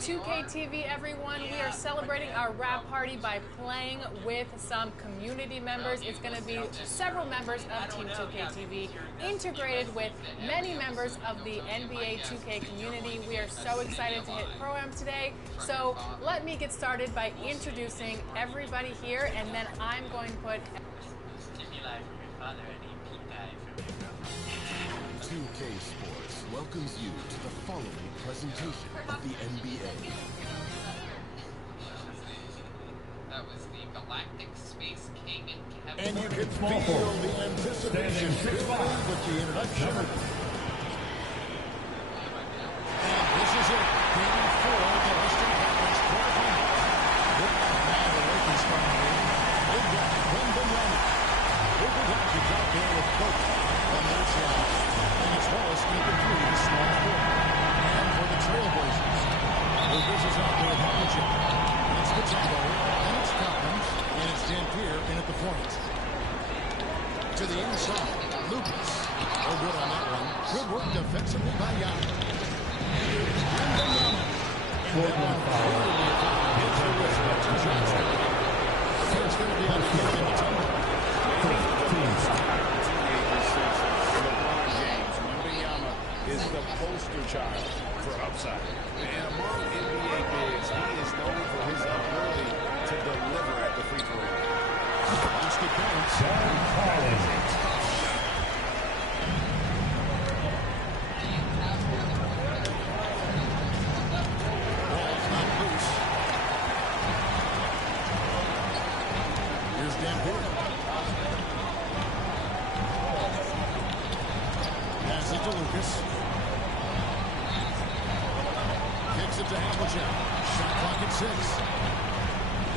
2K TV, everyone. We are celebrating our wrap party by playing with some community members. It's going to be several members of Team 2K TV integrated with many members of the NBA 2K community. We are so excited to hit Pro-Am today. So let me get started by introducing everybody here, and then I'm going to put 2K Sports welcomes you to the following presentation of the NBA. That was the Galactic Space King and And you can feel the anticipation building with the introduction. And this is it. Game 4 of the Western Conference quarterfinals. Look at the Lakers starting game. They've got Wembanyama. Luka Doncic out there with Papi on their side. And it's Wallace keeping through the small court. And for the Trailblazers, Lucas is out there with Havlicek. And it's Mutombo. And it's Collins. And it's Dampier in at the point. To the inside, Lucas. Oh, good on that one. Good work defensively by Giannis. Wembanyama. And that one clearly hits the whistle. 2 shots there. It's going to be on the game in Mutombo. Is the poster child for upside. And among NBA bigs, he is known for his ability to deliver at the free throw line. Basket points. Ball's not loose. Here's Dampier. Pass it to Lucas. Kicks it to Havlicek. Shot clock at 6.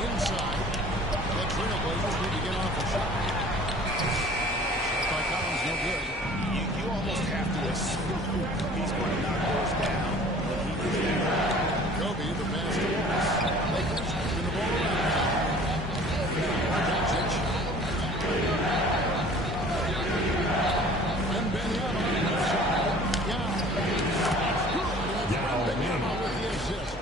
Inside. The Trailblazers need to get off a shot. By Collins, no good. You almost have to assume he's going to knock those down when he is there. Kobe, the pass to Wallace. Lakers keeping the ball around. Doncic. And Wembanyama on the side. Wembanyama with the assist.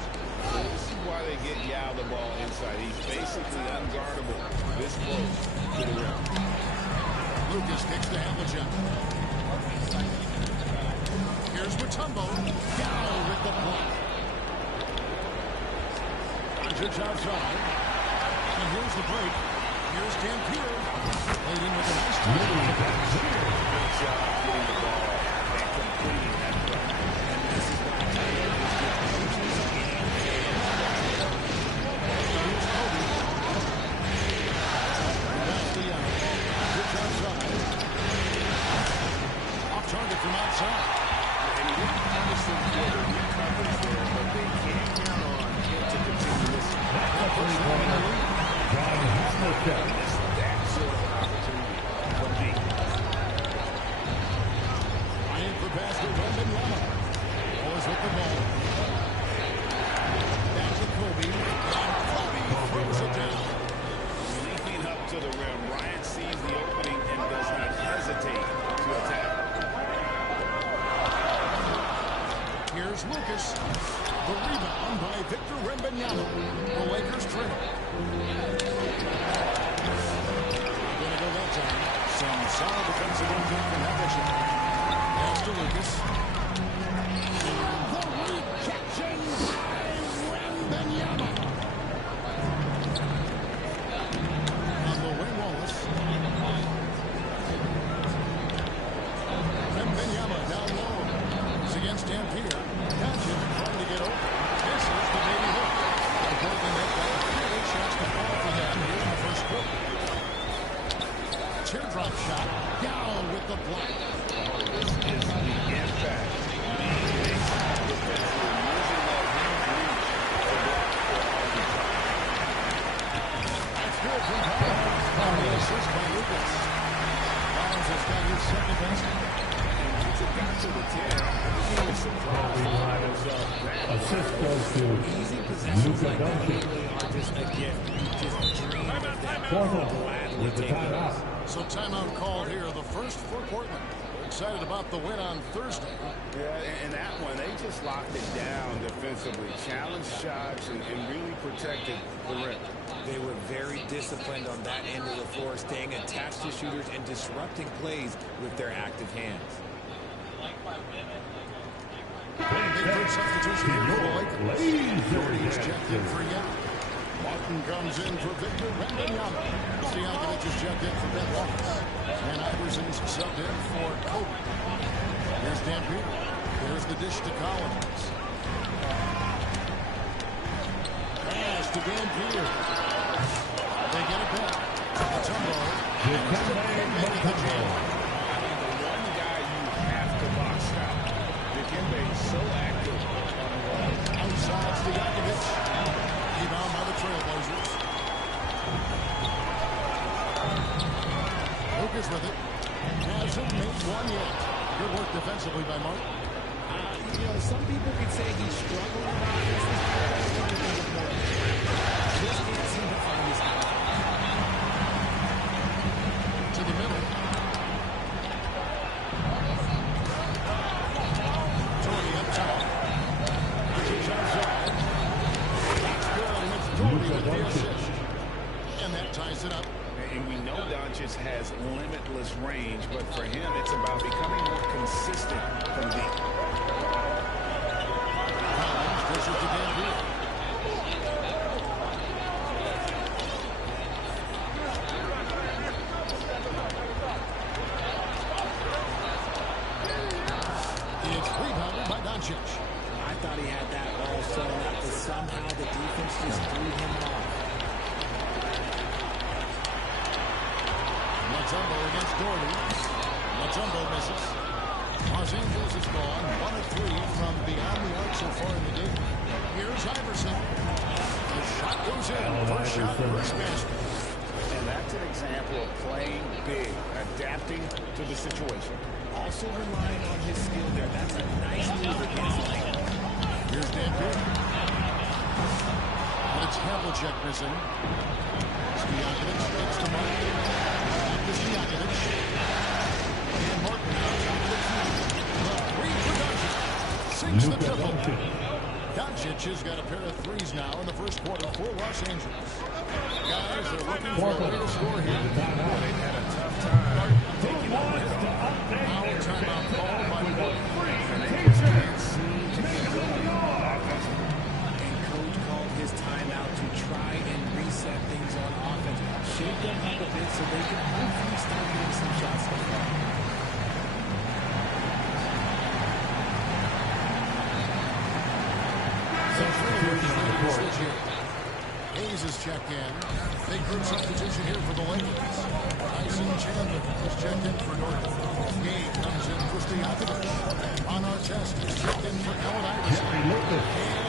This is why they get Yao the ball inside. He's basically unguardable this close to the rim. Lucas kicks to Havlicek. Here's Mutombo. Yao with the block. Doncic outside. And here's the break. Here's Dampier. Played in with a nice Good job getting the ball and completing that run. And this is what I'm saying. Here's Kobe. Pass to Young. Pitch outside. Off target from outside. And you didn't have some good coverage there, but they can't count on him to continue this. That sort of opportunity from deep. Ryan for basket. Wembanyama. Always with the ball. Back to Kobe. And Kobe throws it down. Leaping up to the rim, Ryan sees the opening and does not hesitate to attack. Here's Lucas. The rebound by Victor Wembanyama. The Lakers trail. Gonna go that time. Some solid defensive impact from Havlicek. Pass to Lucas. The rejection by Wembanyama. On the way, Wallace. Wembanyama down low. It's against Dampier. Doncic trying to get open. This is the baby hook. The Portland have got a few shots to fall for them here in the first quarter. Teardrop shot. Down with the block. This is the impact he makes defensively, using that huge reach to block for Arkansas. That's good from Collins. On the assist by Lucas. Collins has got his second basket. Once it got to the 10, he was surprised to find himself that Assist goes to easy possessions Luka like that Doncic. really are just a gift. You just dream of them. Portland Gladly with the take them. timeout. So timeout called here. The first for Portland. excited about the win on Thursday. Yeah, and that one, they just locked it down defensively, challenged shots, and really protected the rim. They were very disciplined on that end of the floor, staying attached to shooters and disrupting plays with their active hands. Big substitution here for the Lakers. Doherty is checked in for Young. Martin comes in for Victor Wembanyama. Stojakovic is checked in for Ben Wallace. And Iverson's subbed in for Kobe. Here's Dampier. There's the dish to Collins. Pass to Dampier. They get it back. Tumbo. Make it the jam. The one guy you have to box out. Dikembe is so active on the wall. Outside Stojakovic. Rebound by the Trailblazers. Lucas with it. Hasn't made one yet. Good work defensively by Martin. You know, some people could say he's struggling on offense this year. That's what I think of Martin. Just can't seem to find his outlet. To the middle. Doherty up top. Pitches outside. That's good, and it's Doherty with the assist. And that ties it up. And we know Doncic has limitless range, but for him, it's about becoming more consistent from deep. Collins pushes to Dampier. It's rebounded by Doncic. I thought he had that all set up, but somehow the defense just threw him off. Mutombo against Doherty. Mutombo misses. Los Angeles is gone 1 of 3 from beyond the arc so far in the game. Here's Iverson. The shot goes in. First shot, first basket. And that's an example of playing big, adapting to the situation. Also relying on his skill there. That's a nice move against length. Here's Dampier. And it's Havlicek missing. Stojakovic gets to Martin. Back to Stojakovic. And Martin out top of the key. The three for Doncic. Sinks the triple. Doncic has got a pair of threes now in the first quarter for Los Angeles. Guys are looking for a way to score here. They've had a tough time taking the rhythm. Foul timeout called by Martin. And they just can't seem to get going offensively. And coach called his timeout to try and reset things on offense. Shake them up a bit so they can hopefully start getting some shots to fall. Hayes is checked in. Big group substitution here for the Lakers. Tyson Chandler is checked in for Norton. Gabe comes in for Stojakovic. On our test, is checked in for Allen Iverson. And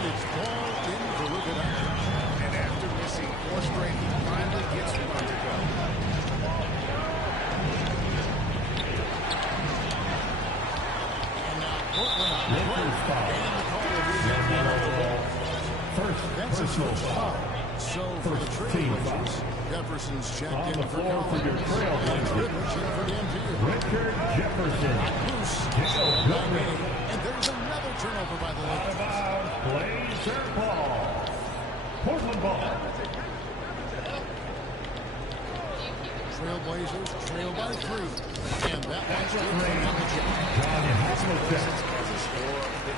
it's ball in for Luka Doncic. And after missing 4 straight, he finally gets one to go. And now Portland on the break. And the call will be against That's his first foul. So for the Trailblazers, Jefferson's checked in for Collins. And Rivers in for Dampier. Richard Jefferson. Loose. And there's another turnover by the Lakers. Blazer ball. Portland ball. Trailblazers trail by 3. And that one's good for Havlicek.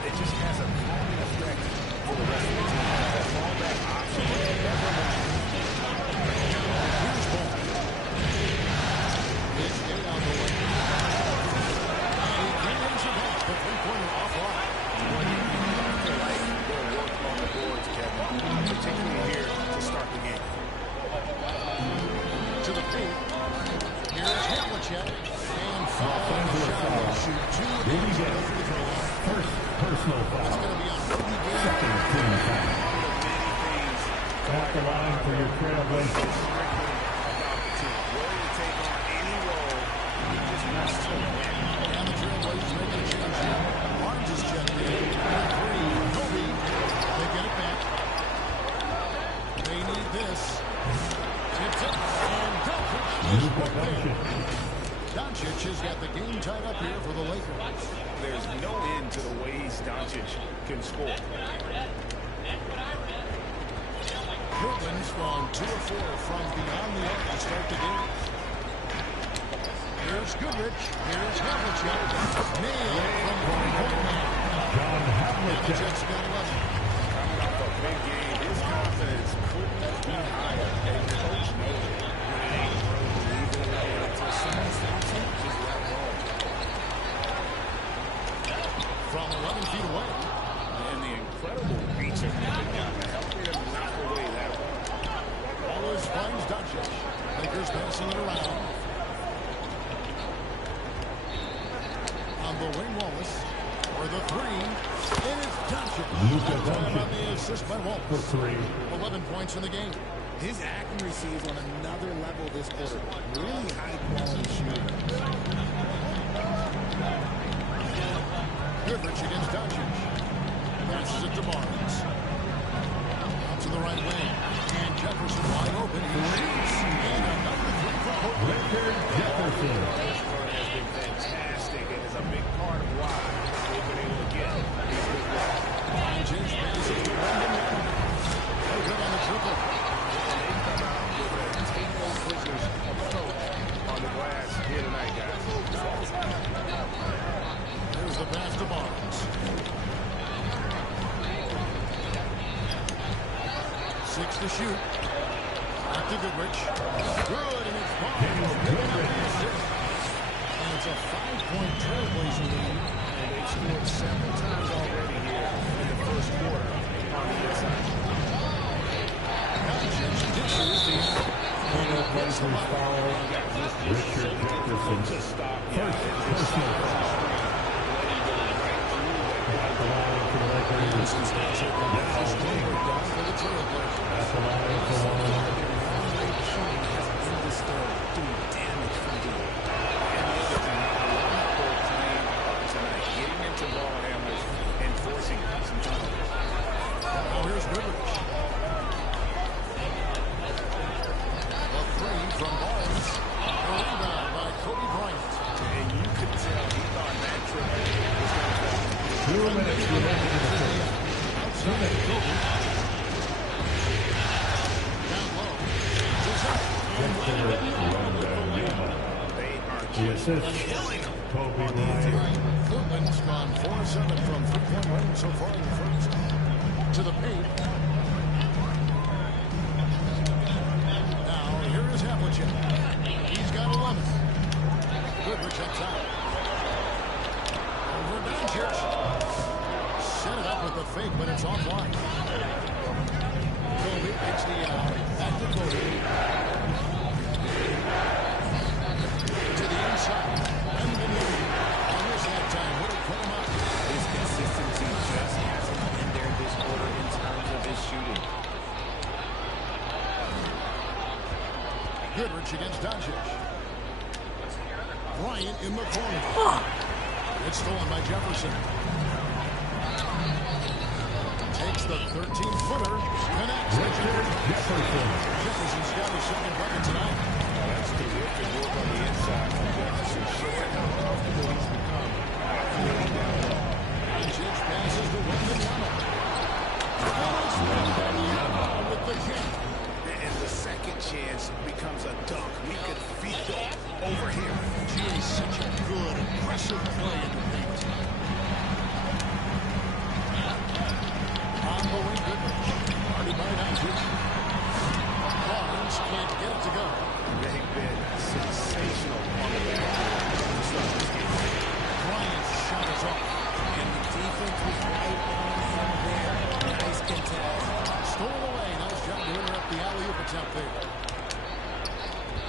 It just has a calming effect for the rest of the team. That's all that option. Here's ball. It's in on the way. And he brings it back. The three-pointer offline. I like their work on the boards, Kevin, particularly here to start the game. To the feet. Here's Havlicek. And foul. Shoot 2 of these for the throw. First personal It's foul. going to be on Rudy Gay. Second team foul. Many things At the line for your Trailblazers. about the team. Willing to take on any role. He just wants to win. And the Trailblazers making a change here. Barnes is checked in. And 3. Kobe. They get it back. They need this. Tips it. And Doncic is right there. Doncic has got the game tied up here for the Lakers. There's no end to the ways Doncic can score. Portland's gone 2 of 4 from beyond the arc to start the game. Here's Goodrich. Here's Havlicek. Nailed from John Havlicek. Havlicek's got 11. Coming off a big game, his confidence couldn't be higher. And coach knows it. When it ain't broke, leave it alone. Until someone stops him, just let it go. From 11 feet away. And the incredible reach of Wembanyama helping him knock away that one. Wallace finds Doncic. Lakers passing it around. On the wing, Wallace. For the three. And it's Doncic. Luka Doncic. On the assist by Wallace. For 3. 11 points in the game. His accuracy is on another level this quarter. Really high-quality shooting. Goodrich against Doncic. Passes it to Barnes. Out to the right wing. And Jefferson wide open. He shoots. And another three for Portland. Richard Jefferson. This run has been fantastic and is a big part of why they've been able to get these good runs. Doncic passes to Wembanyama. No good on the triple. They come out with a take no prisoners approach on the glass here tonight, guys. There's the pass to Barnes. 6 to shoot. Back to Goodrich. Good, and it's Barnes. And it's a 5-point trailblazer lead. And they've scored several times already here in the first quarter on the inside. Doncic dishes the Corner plays his foul. Richard Jefferson. First personal foul. That's the line for the Lakers. That's the line for one. Getting into ball handlers and forcing some turnovers. Now here's Goodrich. A three from Barnes. A rebound by Kobe Bryant. And you could tell he thought that trip was going to fall. 2 minutes remaining in the first. Outside Kobe. Down low. Wembanyama. They are The assist. Kobe Bryant. Portland's gone 4 of 7 from 3-point range so far in the first. To the paint. Now, here is Havlicek. He's got 11. Goodrich up top. Over Doncic. Set it up with the fake, but it's offline. Kobe takes the back to Kobe. To the inside. On this halftime, would have put him up. His consistency just hasn't been there this quarter in terms of his shooting. Goodrich against Doncic. Bryant in the corner. It's stolen by Jefferson. Takes the 13-footer. Connects. Richard Jefferson. Jefferson's got his second bucket tonight. That's terrific work on the inside from Jefferson, showing how comfortable he's become operating down low. Doncic passes to Wembanyama. Wembanyama with the kick. And the second chance becomes a dunk. We could feel over here. She is such a good, aggressive play in the paint. On the wing, Goodrich. Guarded by Doncic. Barnes can't get it to go. They've been sensational on the back end to start this game. Bryant's shot is off. And the defense was right on him there. Nice contest. Stolen away. Nice job to interrupt the alley-oop attempt there.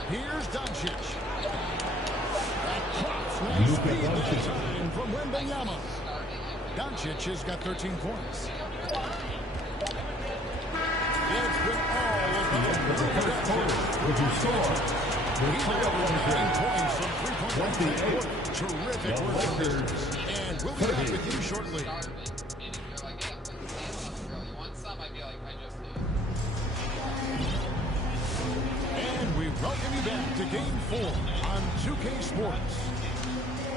Here's Doncic. That cross ran Luka speed that Doncic. time from Wembanyama. Doncic has got 13 points. It's been all about The first quarter, which you saw, the trail was 9 points from 3-point range. 28. Terrific The work from Lakers Lakers. And we'll be back with you shortly. And you're like, yeah, but you want some? I'd be like, I just did. And we welcome you back to Game 4 on on 2K Sports.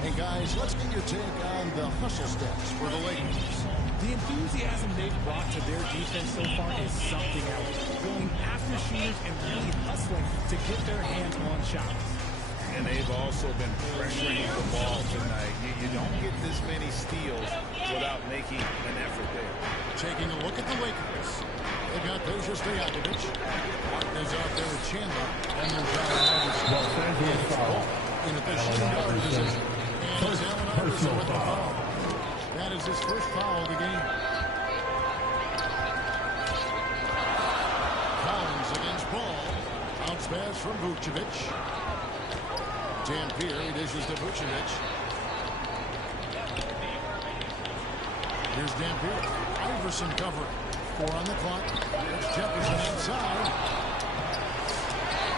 Hey guys, let's get your take on the hustle stats for the Lakers. The enthusiasm they've brought to their defense so far is something else. Going after shooters and really hustling to get their hands on shots. And they've also been pressuring the ball tonight. You don't get this many steals without making an effort there. Taking a look at the Lakers. They got Deja Stojakovic. Martinez out there with Chandler. And there's Allen Iverson. In a guard position. And it's Allen Iverson with the foul. That is his first foul of the game. Collins against Ball. Bounce pass from Vucevic. Dampier, he dishes to Vucevic. Here's Dampier. Iverson covering. 4 on the clock. There's Jefferson inside.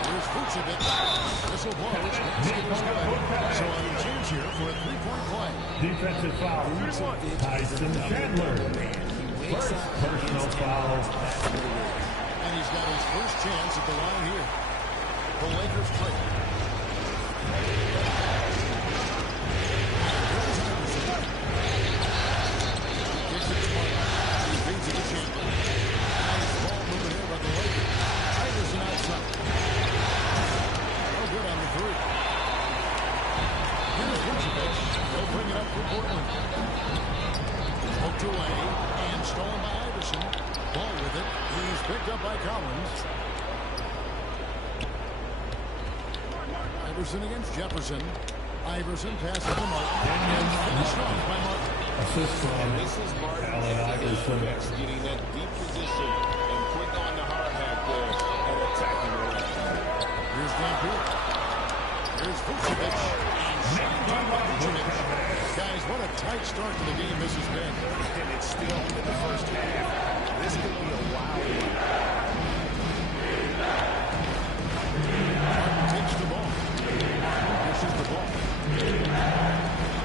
Here's Vucevic. Whistle blows. Basket was good. So on the change here for a 3-point play. Defensive foul. Tyson Chandler. First personal foul. And he's got his first chance at the line here. The Lakers trade. Kicks it to Martin. He feeds it to Chandler. Nice ball moving here by the Lakers. Iverson outside. No good on the three. Here's Vucevic. They'll bring it up for Portland. Poked away and stolen by Iverson. Ball with it. He's picked up by Collins. Iverson against Jefferson. Iverson passes to Martin. And finished off by Martin. Assist from This is Martin Allen Iverson. getting that deep position and putting on the hard hat there and attacking the rim. Here's Dampier. Here's Vucevic. And signed by Vucevic. Guys, what a tight start to the game this has been. And it's still in the first half. This could be a wild one. Martin takes the ball. This is the ball.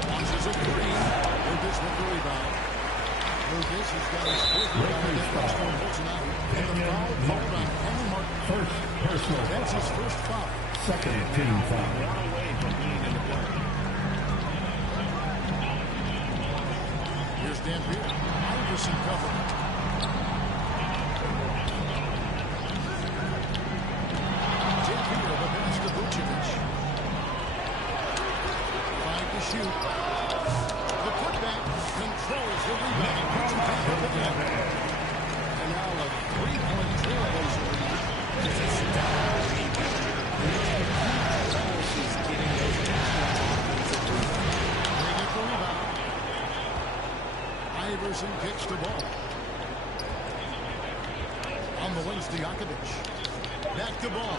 Launches a three. Lucas with the rebound. Lucas has got his fourth rebound against Boston tonight. And the foul called on Henry Martin. First personal That's his foul. first foul. Second team foul. One away from being in the play. Here's Dampier. Iverson covering. Dampier, the pass to Vucevic. 5 to shoot. The putback controls the rebound. Puts it back up again. And now a 3-point trailblazer lead. Just down she's getting those extra offensive rebounds. They get the rebound. Iverson kicks the ball. On the wing, Stojakovic. Back to ball.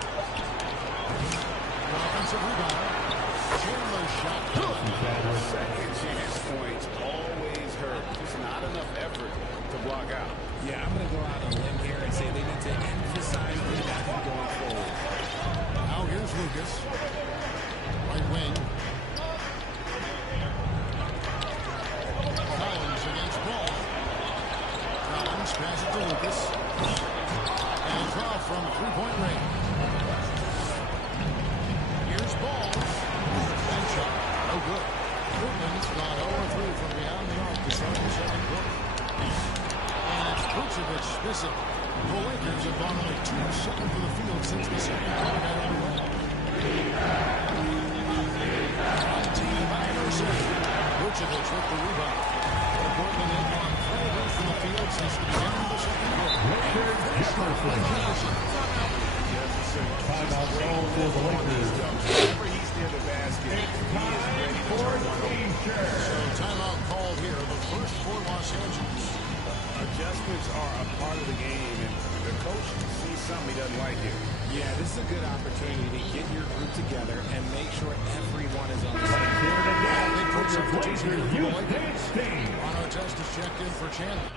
Offensive rebound. Chandler's shot. Second chance points always hurt. Just not enough effort to block out. Yeah, I'm going to go out on a limb here and say they need to emphasize rebounding going forward. Now here's Lucas. Right wing. Collins against Ball. Collins passes to Lucas. And draw from 3-point range. Here's Ball. And shot. No good. Goodman's gone 0-3 from beyond the arc to start the second quarter. And it's Vucevic missing. The Lakers have gone only 2-7 for the field since the second quarter got underway. On team by Iverson. Vucevic with the rebound. Portland has gone 4 away from the field since the beginning of the second quarter. Jefferson. Timeout call for the Lakers. Whenever he's near the basket, he is ready to turn one over. So timeout called here, the first for Los Angeles. Adjustments are a part of the game, and the coach sees something he doesn't like here. Yeah, this is a good opportunity to get your group together and make sure everyone is on the same page. Big push of Lakers here for the Lakers. Stain. Mono test is checked in for Chandler.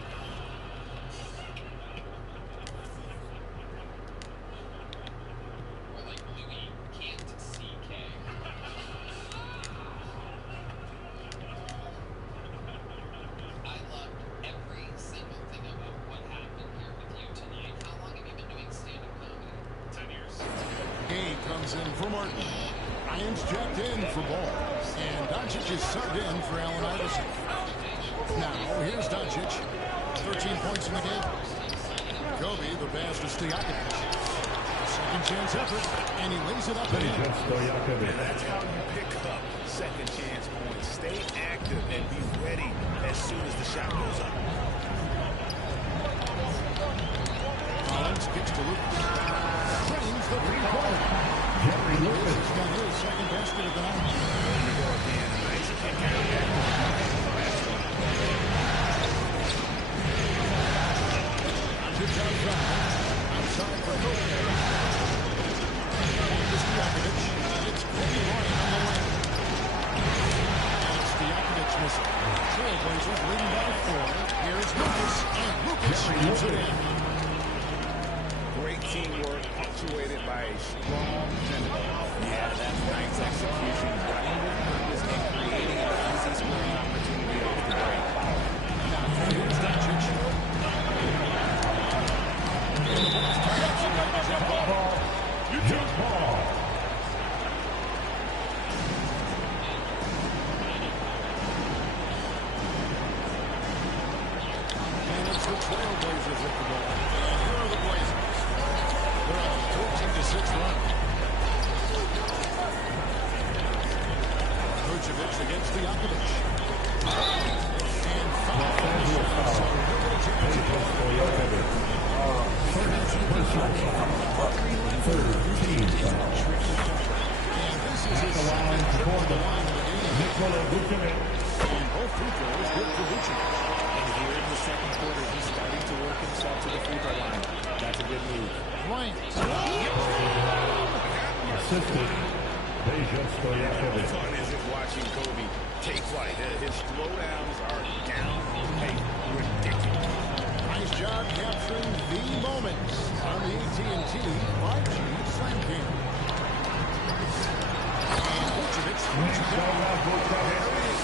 Or like Louis can't see K. I loved every single thing about what happened here with you tonight. How long have you been doing stand-up comedy? 10 years. Gabe comes in for Martin. Irons Jefferson. checked in for ball. And Doncic is subbed in for Allen Iverson. Now, here's Doncic. 13 points in the game. Kobe, the pass to Stojakovic. Second chance effort, and he lays it up and in. And that's how you pick up second chance points. Stay active and be ready as soon as the shot goes up. Collins kicks to Lucas. Drains the three-pointer. Lucas has got his second basket of the night. There you go again. Nice kick out there. Outside for Kobe. Stojakovic. It's Kobe Bryant on the wing. And Stojakovic missing. Trailblazers leading by 4. Here's Lucas. And Lucas shoots it in. Great teamwork punctuated by a strong defender. Yeah, that's nice execution. Running with purpose and creating an easy scoring opportunity off the break. Now, here's Doncic. Jump ball. And it's the Trailblazers with the ball. And here are the Blazers. They're on a 14-6 run. Vucevic against Stojakovic. And foul. And both free throws good for Vucevic. And here in the second quarter, he's starting to work himself to the free throw line. That's a good move. Bryant. Assisted. Deja Stojakovic. Fun is it watching Kobe take flight. His throwdowns are down a ridiculous. Nice job capturing the moments on the AT&T 5G Slam Game. And Vucevic switches it down. One of those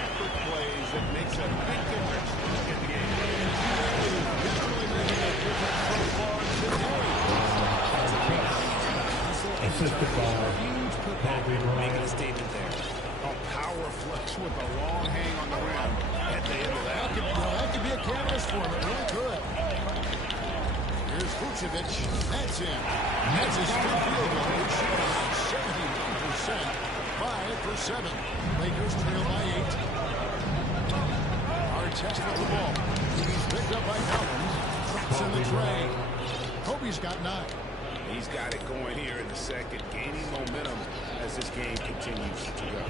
effort plays that makes a big difference in the game. Definitely making a difference so far today. Assisted by Huge putback, making a statement there. A power flush with a long hang on the rim at the end of that. That could be a catalyst for him. It really could. Here's Vucevic. That's him. That's his free field goal. He's shooting 71%. 5 for 7. Lakers trail by 8. Artest with the ball. He's picked up by Collins. Drops in the tray. Kobe's got 9. He's got it going here in the second, gaining momentum as this game continues to go.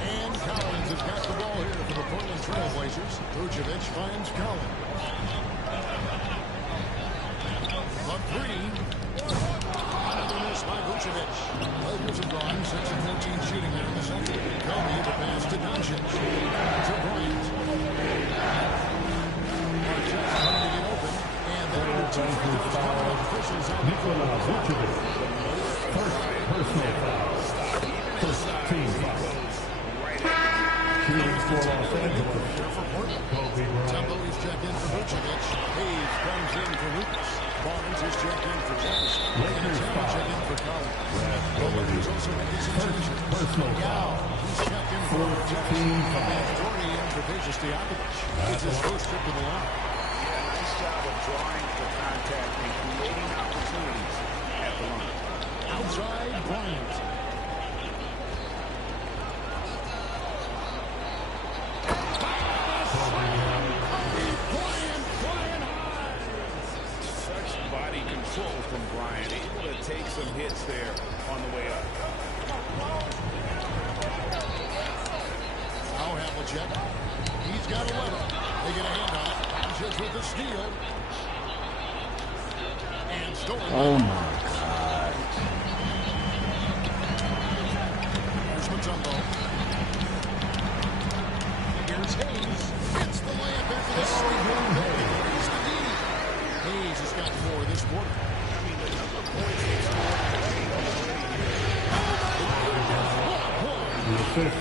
And Collins has got the ball here for the Portland Trail Blazers. Vucevic finds Collins. The 3. Another miss by Vucevic. Lakers have gone 6 of 14 shooting there in the second. Kobe the pass to Doncic. To Bryant. Artest trying to get open. And then two free throws coming up. Officials on the Nikola Vucevic. First personal foul. First team foul. Shooting for Los Angeles. Kobe Bryant. Tempo is checked in for Vucevic. Hayes comes in for Lucas. Barnes is checked in for Jefferson. And Tempo checked in for Collins. Lakers also making some changes. Personal Yao, foul. he's checked in for Jefferson. And Jordy in for Deja Stojakovic. It's his first trip to the line. Yeah, nice job of drawing for contact and creating opportunities at the line. Outside Bryant. Such body control from Bryant, able to take some hits there on the way up. Now Havlicek. He's got 11. They get a handoff. Doncic with the steal. And stolen. Oh my God. Here's Mutombo. Here's Hayes. Gets the layup after the steal. Here's the D. Hayes has got 4 this quarter. I mean, the number of points they scored in the game already here. The assist.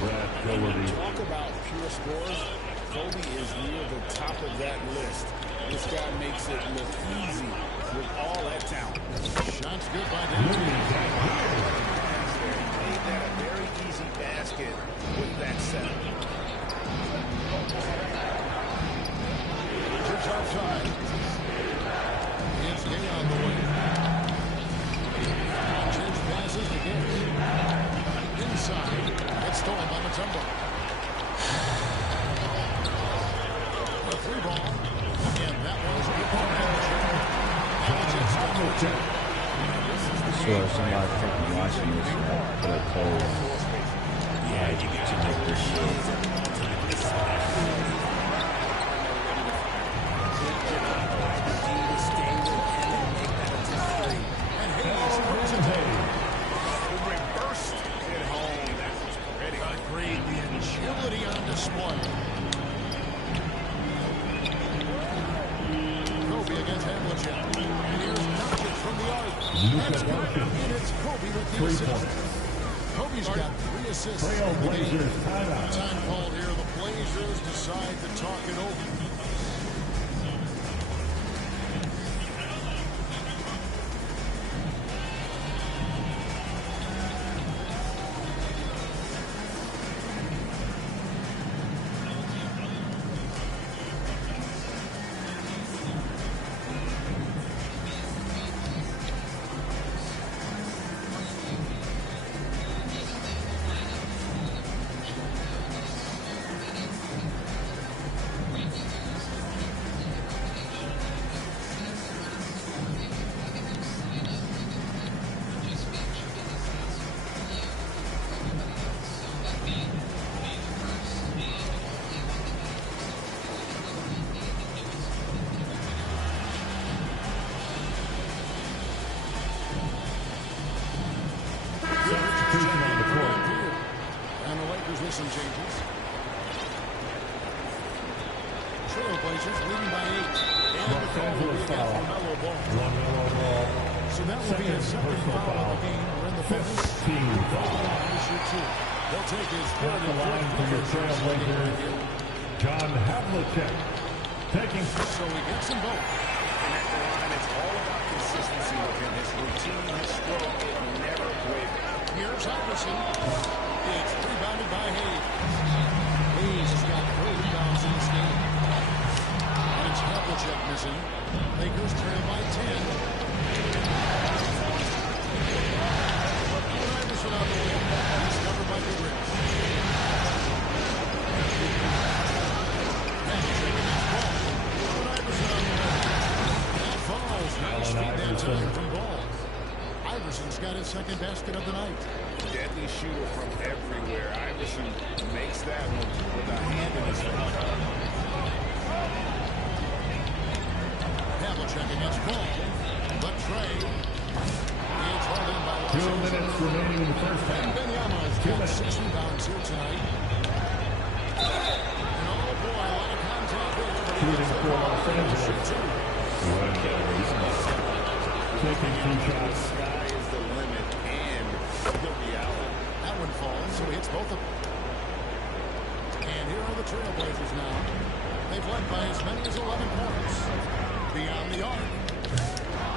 Brad Doherty. Talk about pure scores. Kobe is near the top of that list This guy makes it look easy with all that talent. Shots good by Davis. Made that a very easy basket with that setup. Just outside. It's Gay on the way. Change passes to Gay. Inside. It's stolen by Mutombo. A free ball. And that one's good for Havlicek. Sure, some lot of people watching this for a cold. Yeah, you get to make this shit. Agility on display. Kobe against Havlicek. And here's Doncic from the arc. That's good. And it's Kobe with the assist. Kobe's got 3 assists. Trailblazers timeout. Time called here. The Blazers decide to talk it over. Some changes. Trailblazers leading by 8. And the foul will be against LaMelo Ball. So that will be a second foul of the game. We're in the 5th. They'll take his third and line for your Trailblazers. John Havlicek taking. So he gets them both. And at the line, it's all about consistency with him. His routine, his stroke, it never wavered. Here's Iverson. It's rebounded by Hayes. Hayes has got 4 rebounds in this game. And it's Havlicek missing. Lakers trail by 10. Iverson out the way. He's covered by Goodrich. Havlicek in his ball. Iverson on the way. That falls. Nice feed that time from Ball. Iverson's got his second basket of the night. Deadly shooter from everywhere. Iverson makes that one with a hand in his face. Havlicek against Ball. But Trey. It's hauled in by 2 minutes remaining in the first half. And Benyama's got 6 rebounds here tonight. And oh boy, a lot of contact there. Shooting for Los Angeles. Taking 2 shots. Sky is the limit, and he'll be out. That one falls, so he hits both of them. And here are the Trailblazers now. They've led by as many as 11 points. Beyond the arc.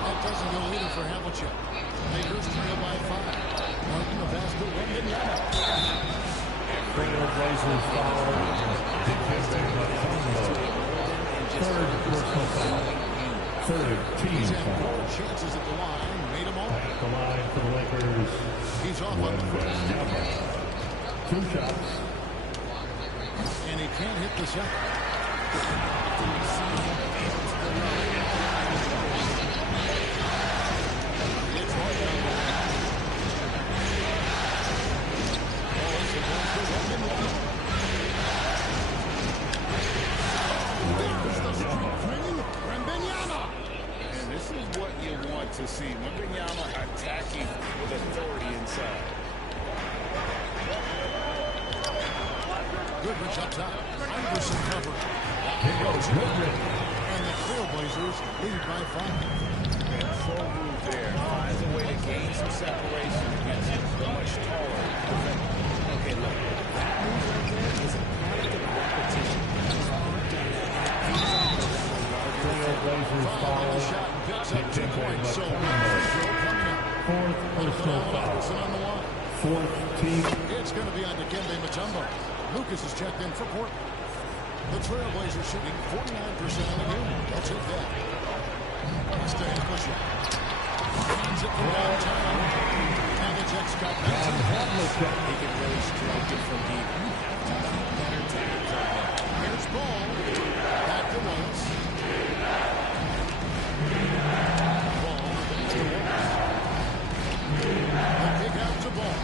That doesn't go either for Havlicek. Lakers trail by 5. Marking the basket, Wembanyama. Trailblazers foul. Third personal foul. Third team He's had 4 foul. chances at the line, made them all. At the line for the Lakers. He's off on the first. 2 shots. And he can't hit the second. It's all down the line. Oh, it's a goal for Wembanyama. There's the street king, Wembanyama. And this is what you want to see. Wembanyama attacking with authority inside. Goodrich up top. Iverson covered. Here goes Goodrich. And the Trailblazers lead by 5. And full move there. Finds a way to gain some separation against the much taller defender. Okay, look. That move right there is a product of repetition. He's worked on that. He's on the level larger. Johnson on the line. Fourth team. It's going to be on Dikembe Mutombo. Lucas is checked in for Portland. The Trailblazers shooting 49% on the game. They'll take that. It's to Havlicek. Hands it from downtown. Havlicek's got 19. He can really strike it from deep. You have to keep better tabs on him. Here's Ball. Back to Wallace. Ball back to Wallace. The kick out to Ball.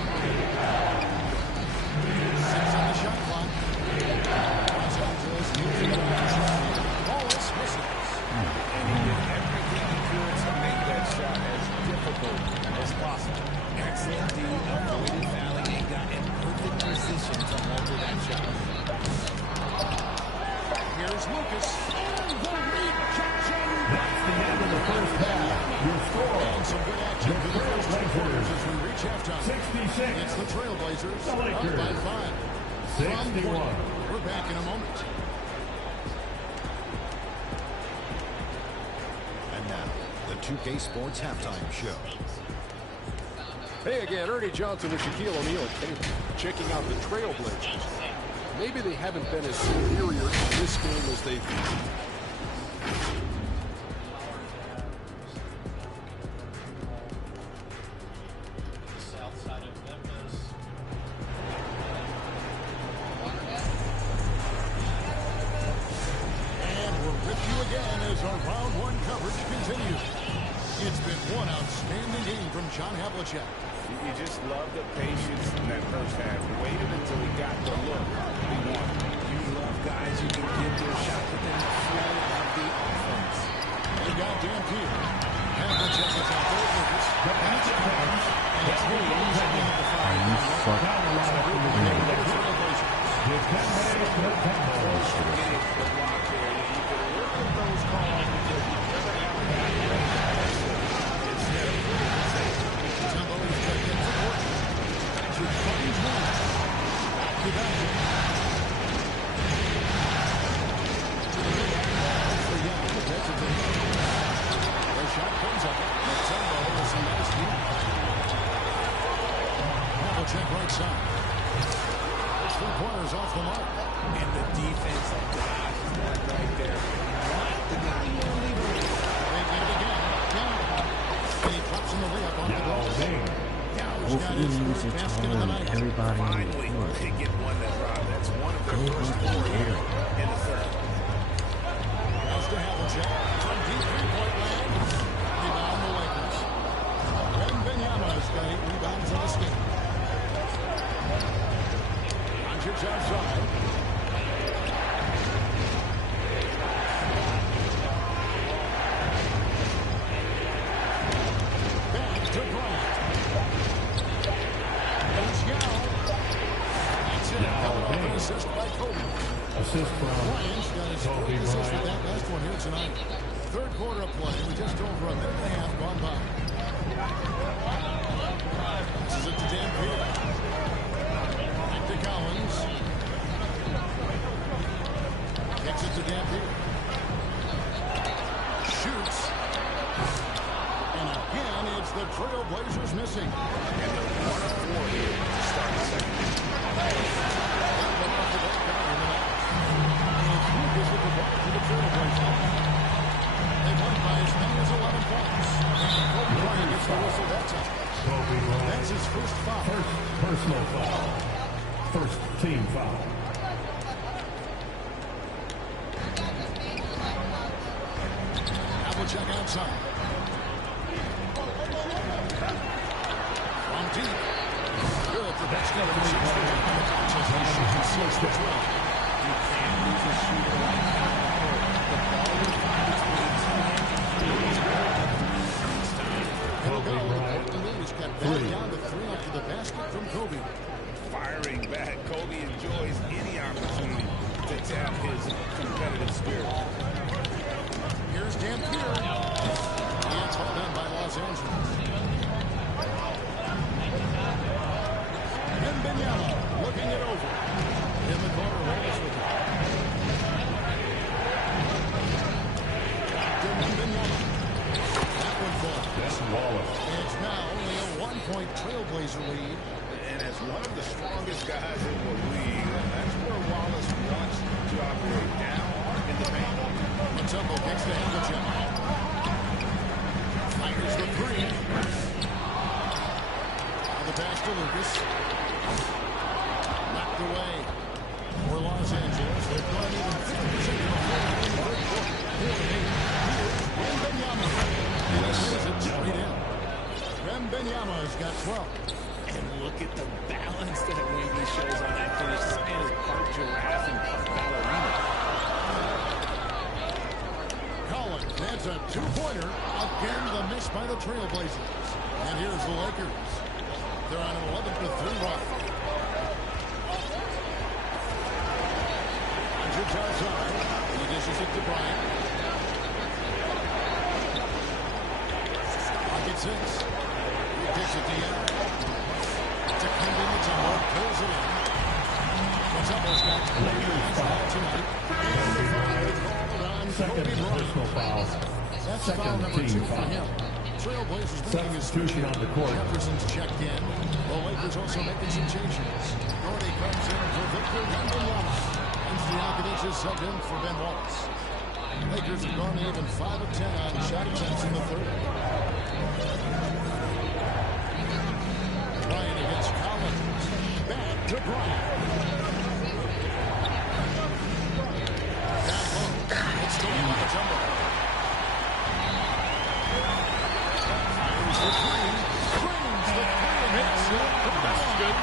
6 on the shot clock. Los Angeles using the Wallace whistles. And he did everything he could to make that shot as difficult as possible. Excellent D, avoided fouling and got in perfect position to alter that shot. Here's Lucas. And the rejection. That's the end of the first half. Your score. And some good action for the first 2 quarters as we reach halftime. 66. It's the Trailblazers The up Lakers. by 5. 61. We're back in a moment. And now, the 2K Sports Halftime Show. Hey again, Ernie Johnson with Shaquille O'Neal. Checking out the Trailblazers. Maybe they haven't been as superior in this game as they've been. And we're with you again as our round 1 coverage continues. It's been one outstanding game from John Havlicek. You just love the patience in that first half. Waited until he got the look he wanted. You love guys who can give their shot within the flow of the offense. They got Dan Peter. Havlicek is out there with us. And it's Adams. And it's Williams again at the 5. You fuck. Check right side. 3-pointers off the mark. And the defense got that right there. They get it again. And he drops in the layup on the ball. Hopefully he needs to tolerate everybody in the court. They get one that Rob. That's one of their first 4 here in the third. Goes to Havlicek from deep 3-point land. Rebound the Lakers. Wembanyama's got 8 rebounds in this game. Rodgers outside. Back to Bryant. That's Yao. That's it. Coming off an assist by Kobe. Assist from Bryant's got his 4th assist with that last one here tonight. Third quarter of play. We're just over a minute and a half gone by. This is it to Dan Peter. Back to Collins. Kicks it to Dan Peter. Shoots. And again, it's the Trailblazers missing. And they're 1 of 4 here to start the second. That one off the back down in the net. And it's Lucas with the ball for the Trailblazers. They won by as many as 11 points. And Kobe Bryant gets the whistle that time. That's his first foul. first personal foul. First team foul. Havlicek outside. From deep. Good for that's going to be 6 for him. He shoots 6 for 12. You can't lose a shooter like that. The ball will find its way to It'll go. Portland News got back down to 3 after the basket from Kobe. Firing back. Kobe enjoys any opportunity to tap his competitive spirit. Here's Dan Peter. And it's hauled in by Los Angeles. Wembanyama looking it over. In the corner, Wallace with it. To Wembanyama. That one falls. That's Wallace. And it's now only a 1-point trail Trailblazer lead. And as one of the strongest guys in the league, that's where Wallace wants to operate, down in the paint. Matumbo gets the handle jump. Fires the three. On the pass to Lucas. Knocked away for Los Angeles. They've gone even 50% in the third quarter. Wembanyama has got 12. And look at the balance that Wemby shows on that finish. This man is part giraffe and part ballerina. Collins adds a two-pointer. Again, the miss by the Trailblazers. And here's the Lakers. They're on an 11-3 run. Andrews outside. He dishes it to Bryant. Pocket 6. He kicks it to Young. To Kemba Mutombo. Pulls it in. Mutombo's got Lakers foul tonight. And the foul is called on Second personal foul. That's foul number 2 for him. Trailblazers making his Substitution on the court. Jefferson's checked in. The Lakers also making some changes. Gordy comes in for Victor Wembanyama. And Stojakovic is subbed in for Ben Wallace. Lakers have gone even 5 of 10 on shot attempts in the third. Bryant against Collins. Back to Bryant. Down low. It's going on the jumbo. Fires the three. Screams the three and hits. That's good.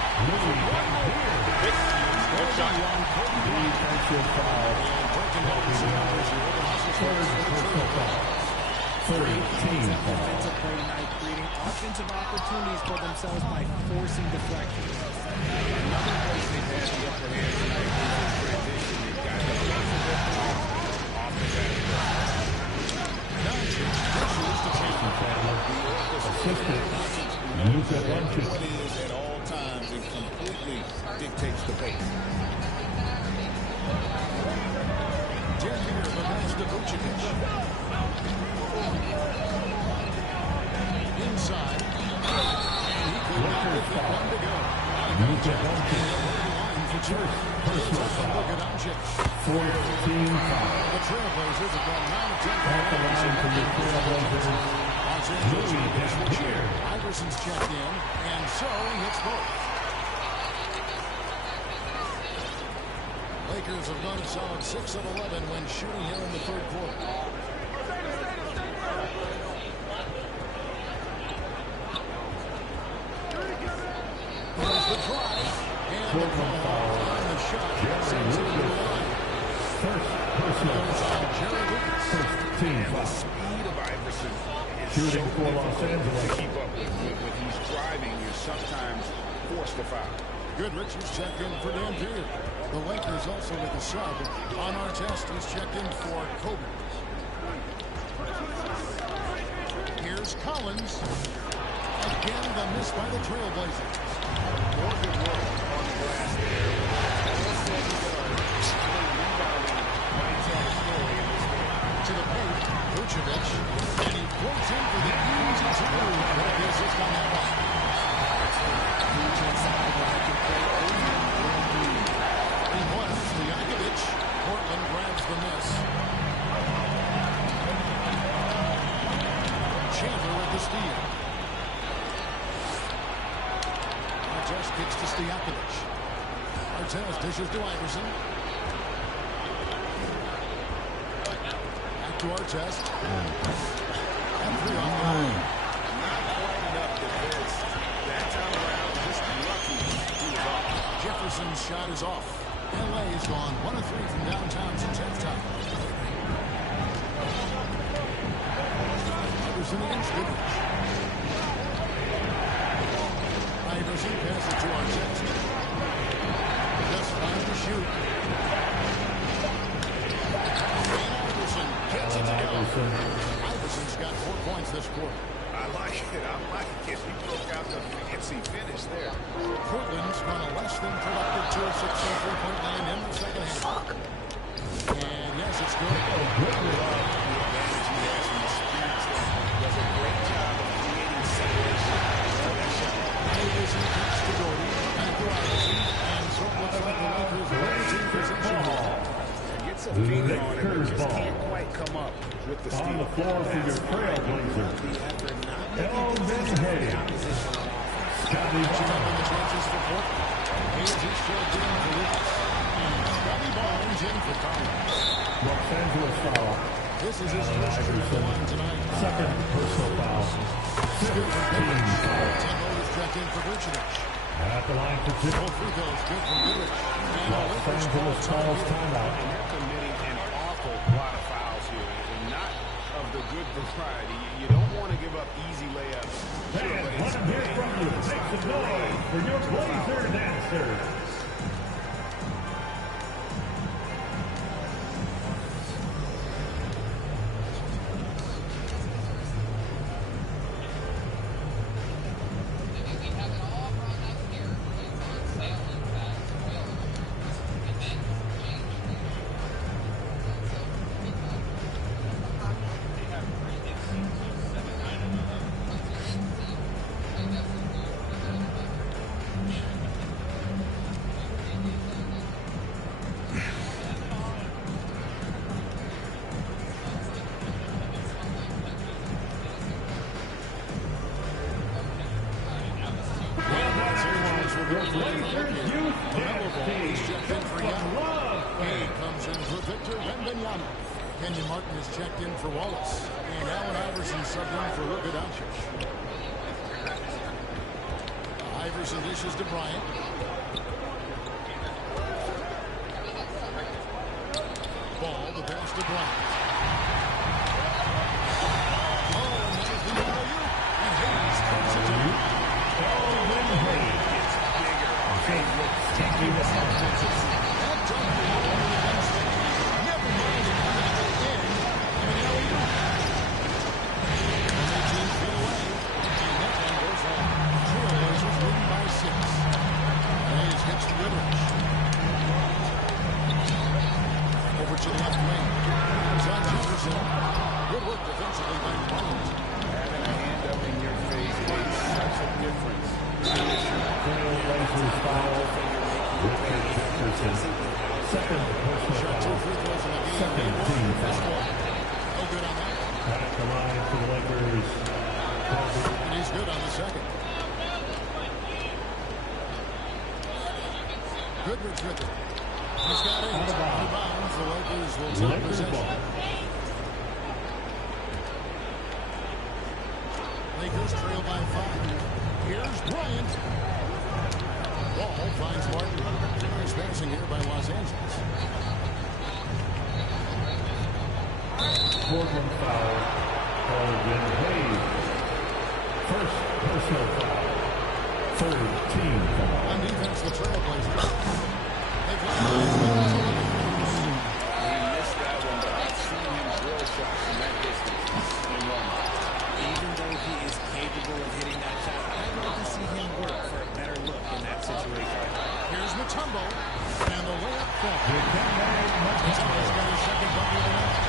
Defensive foul. Third team foul. Defensive play tonight, creating offensive opportunities for themselves by forcing deflections. Another place they've had the upper hand tonight is transition. They've got the off the what is at all times and completely dictates the pace. Denver, the pass to Vucevic. Inside. And he could not get the one to go. Personal foul. 14 foul. The Trailblazers have gone 9 of 10. At the line from the Trailblazers. Los Angeles will switch here. Iverson's checked in, and so he hits both. Lakers have gone a solid 6 of 11 when shooting here in the third quarter. Here's the drive, and the call on the shot. Sends it to the line. First personal foul. Jerry Lucas. First team The foul. speed of Iverson is Shooting so for Los difficult Angeles. to keep up with. When he's driving, you're sometimes forced to foul. Goodrich is checked in for Dampier. The Lakers also with a sub. On our test, he's checked in for Kobe. Here's Collins. Again, the miss by the Trailblazers. More good work on the glass there. All said and done, rebounding might tell the story in this game. To the paint, Vucevic. And he floats in for the easy two. What the assist on that one. He won. Stojakovic. Portland grabs the miss. Chandler with the steal. Artest kicks to Stojakovic. Artest dishes to Iverson. Back to Artest. And 3 on the line. Not quite enough defense. That time around, just lucky he was off. Jefferson's shot is off. LA is gone 1 of 3 from downtown since halftime. Iverson against Goodrich. Iverson passes to Artest. Just 5 to shoot. And Iverson gets it to go. Iverson's got 4 points this quarter. I like it. I like it. He broke out the fancy finish there. Portland's run a less than productive 2 of 6 on 3.9 in the second half. And yes, it's good. The advantage he has from the speed standpoint does a great job of creating separation. That shot. feeding on it, but just can't quite come up with the steal. On the floor for your Trailblazer. Elvin Hayes. Scotty Barnes. In the trenches for Portland. Hayes is short down for Lucas. And Scotty Barnes in for Collins. Los Angeles foul. This is his first trip at the line tonight. Second personal foul. 15 foul. Tempo is checked in for Vucevic. At the line for two. Both free throws good from Goodrich. And the Los Lakers Angeles calls timeout. And they're committing an awful lot of fouls here, and not of the good variety. You don't want to give up easy layups. Fans, let them hear from you. Make some noise for your Blazer dancer. We have it all brought up here. It's on sale, in fact. Oil and then change. So, they have everything. 7-9. Comes in for Victor Wembanyama. Kenyon Martin is checked in for Wallace. And Allen Iverson subbed in for Luka Doncic. Iverson dishes to Bryant. Ball, the pass to Bryant. Oh, and there's the alley-oop. And Hayes comes it down. Elvin Hayes. Taking this offensive seat. That jumper on the bench there. Never mind it. In. And an alley-oop. And 18 feet away. And that one goes on. Trailblazers leading by 6. Hayes hits the Goodrich. Over to the left wing. John Jefferson. Good work defensively by Bryant. Having a hand up in your face makes such a difference. Trailblazers foul. Richard Jefferson. Second personal Shot 2 foul. free throws in the game. Second team foul. No good on that. At the line for the Lakers. And he's good on the second. Goodrich with it. He's got 8. Out of bounds. The Lakers will take Lakers possession. ball. Lakers trail by 5. Here's Bryant. Ball finds Martin. There's passing here by Los Angeles. Portland foul. Elvin Hayes. First personal foul. Third team foul. On defense, the Trailblazers. They've got He missed that one, but I've seen him drill shots from that distance and run. Even though he is capable of hitting that shot, I'd like to see him work for a better look in that situation. Here's Mutombo. And the layup falls. Mutombo's Mutombo's got his second bucket of the night.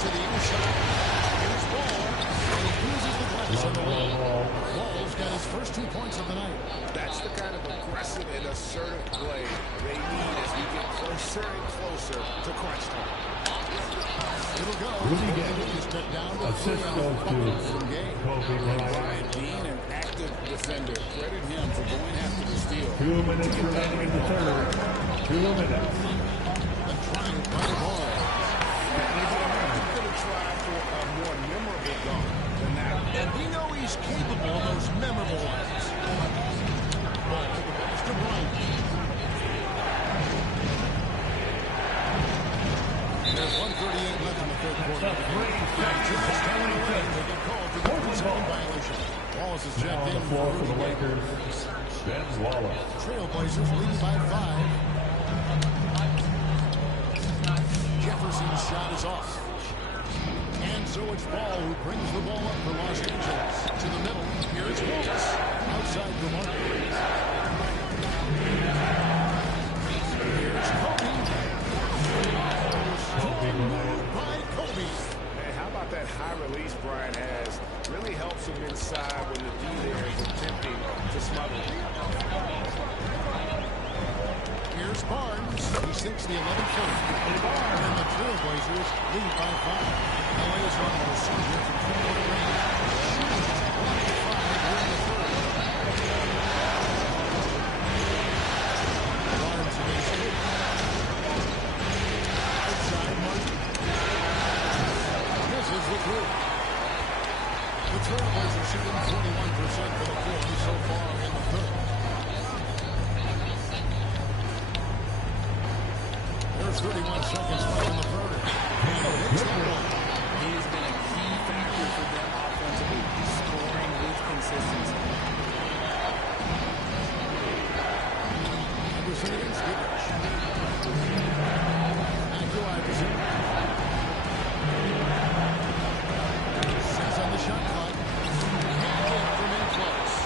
To the inside. Here's Ball. And he uses the glass on the way. Ball's got his first 2 points of the night. That's the kind of aggressive and assertive play they need as we get closer and closer to crunch time. It'll go. Rudy Gay. He's cut down to Assist 3 goes on the to from Gay. Kobe Bryant. Bryant being an active defender, credit him for going after the steal. 2 minutes remaining in the third. 2 minutes. And trying by the ball. He could have tried for a more memorable dunk than that. And we know he's capable of those memorable ones. Ball to the pass to Bryant. There's 1:38 left in the third quarter. Just coming away. They get called for the physical violation. Wallace is Now checked on in the floor for the Rudy Gay. Lakers. Ben Wallace. Trailblazers lead by 5. Jefferson's shot is off. And so it's Ball who brings the ball up for Los Angeles. To the middle. Here it's Wallace. Outside for Martin. Here's Kobe. By Kobe. Hey, how about that Barnes. He sinks the 11th. And the Trailblazers lead by 5. LA is on the receiver from 3-point range. Shooting at 1-5 here in the third. Barnes against Lee. Outside Martin. Misses the three. The Trailblazers shooting 41% for the field so far in the third. There's 31 seconds left in the third. And it's the one. He has been a key factor for them offensively, scoring with consistency. Anderson against Goodrich. Back to Iverson. Six on the shot clock. Can't get from in close.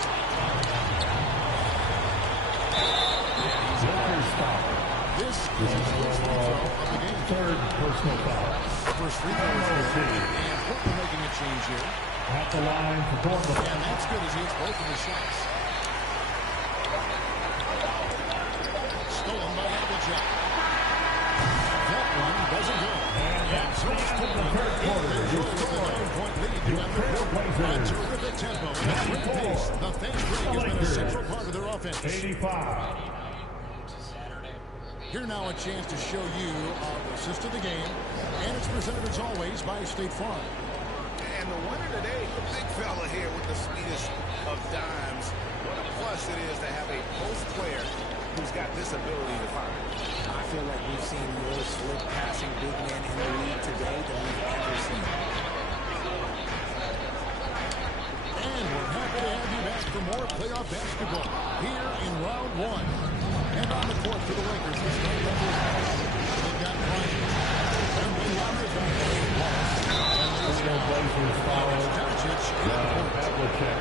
This is his first free throw of the game. Third personal foul. First free throw is good. And Portland making a change here. At the line for Portland. And that's good as he hits both of his shots. Stolen by Adultschool. That one doesn't go. And so it's Portland. The third quarter. With a 9-point lead to a terrific tempo and a quick pace. The fast break has been a central part of their offense. 85. Here now a chance to show you our assist of the game. And it's presented as always by State Farm. And the winner today, the big fella here with the sweetest of dimes. What a plus it is to have a post player who's got this ability to fire. I feel like we've seen more slick passing big men in the league today than we've ever seen. And we're happy to have you back for more playoff basketball here in round 1. And on the court for the Lakers is they've got Bryant. And Williams on the loss. And Trailblazers foul. Havlicek.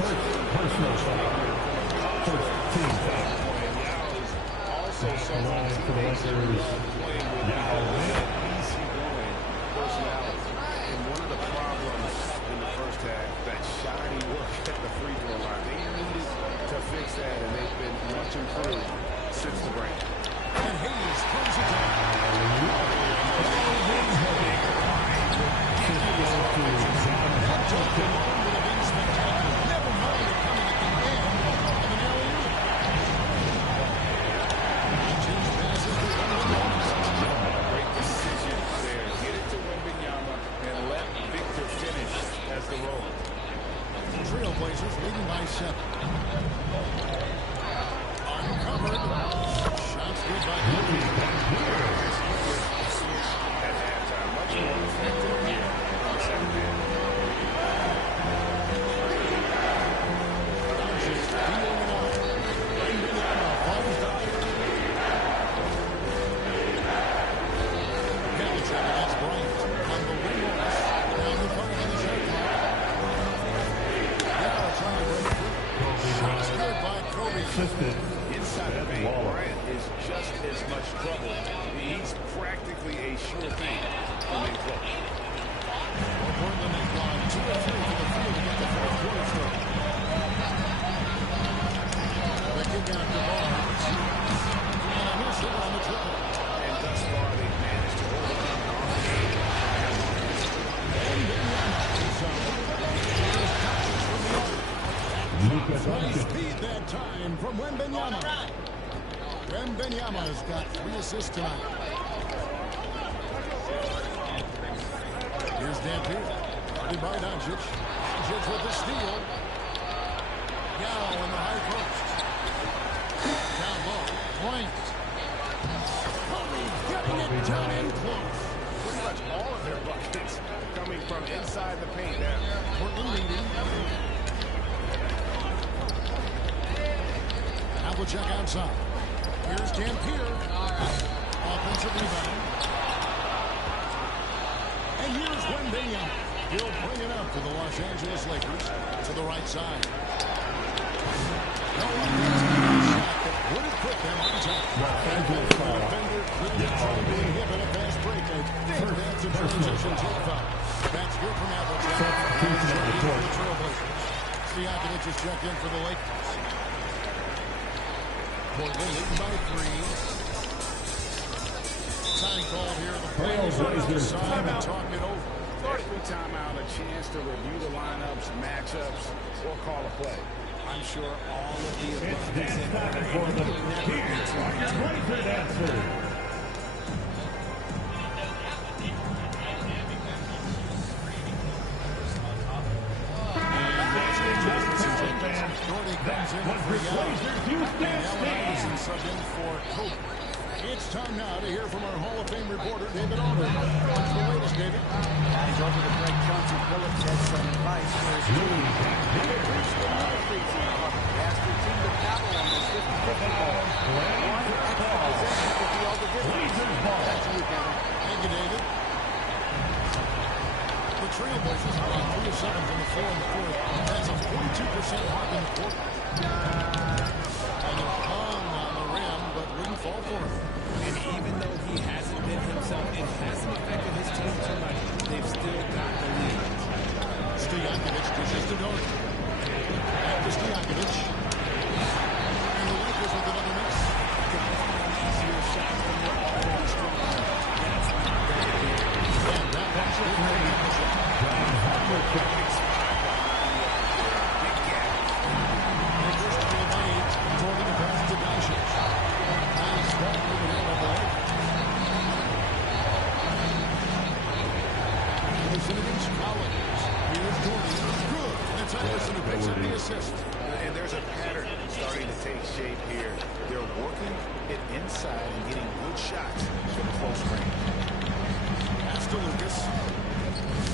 First personal foul. First team foul. Also, someone for the Lakers. Easy going personality. And one of the problems in the first half, that shoddy work at the free throw line. They needed to fix that, and they've been much improved since the break. And Hayes comes it down. Never mind it coming at the end of an alley-oop. Change passes to Wembanyama. Great decision there. Get it to Wembanyama and let Victor finish as the roller. Trailblazers leading by 7. Uncovered. Shots good by Papi. At halftime, much more effective here in the second half. Just feeling it out. Wembanyama falls down. Havlicek against Bryant on the wing. Down the front on the shot clock. Now trying to break through. Shots good by Kobe. Assisted. Inside the paint, Bryant is just as much trouble. He's practically a sure thing from in close. Portland has gone 2 of 3 to the field to get the fourth quarter through. The kick out to Barnes. And a miss here on the triple. And thus far, they've managed to hold on and off the game. Nice speed that time from Wembanyama. Wembanyama's got 3 assists tonight. Here's Dampier. Guarded by Doncic. Doncic with the steal. Gallo in the high post. Down low. Bryant. Kobe getting it down in close. Pretty much all of their buckets coming from inside the paint now. Portland leading. Havlicek outside. Here's Dampier. Offensive rebound. And here's Wembanyama. He'll bring it up for the Los Angeles Lakers to the right side. No one gets a shot that would have put them on top. Defender clearly trying to inhibit a fast break. I think that's a transition take foul. That's good from Havlicek. The Trailblazers. Stojakovic is checked in for the Lakers. Portland leading by 3. called here. The players are outside and talk it over. Every timeout, a chance to review the lineups, matchups, or call a play. I'm sure all of the above is in order. For the right answer. Jordy comes in for Allen sub in for Kobe. It's time now to hear from our Hall of Fame reporter, David Oner. What's the latest, David? He's over to Greg Johnson. Phillips had some advice for his team. He reached the Ministries in Club. He asked their team to paddle on this 50-50 ball. One extra possession to be all the distance. Back to you, Kevin. Thank you, David. The Trailblazers are on 3 of 7 from the floor in the fourth. That's a 42% mark in the quarter. And it hung on the rim, but wouldn't fall for him. And even though he hasn't been himself, it hasn't affected his team too much. They've still got the lead. Stojakovic pushes to Dort. Back to Stojakovic. And the Lakers with another miss. Guys want an easier shot when they're already strong. That's not going to be it. And that one's good. Lakers to be made. Jordan pass to Doncic. Nice ball moving out of the Lakers. Anderson against Collins. Here's Jordan. Good. And it's Anderson who picks up the assist. And there's a pattern starting to take shape here. They're working it inside and getting good shots from close range. Pass to Lucas.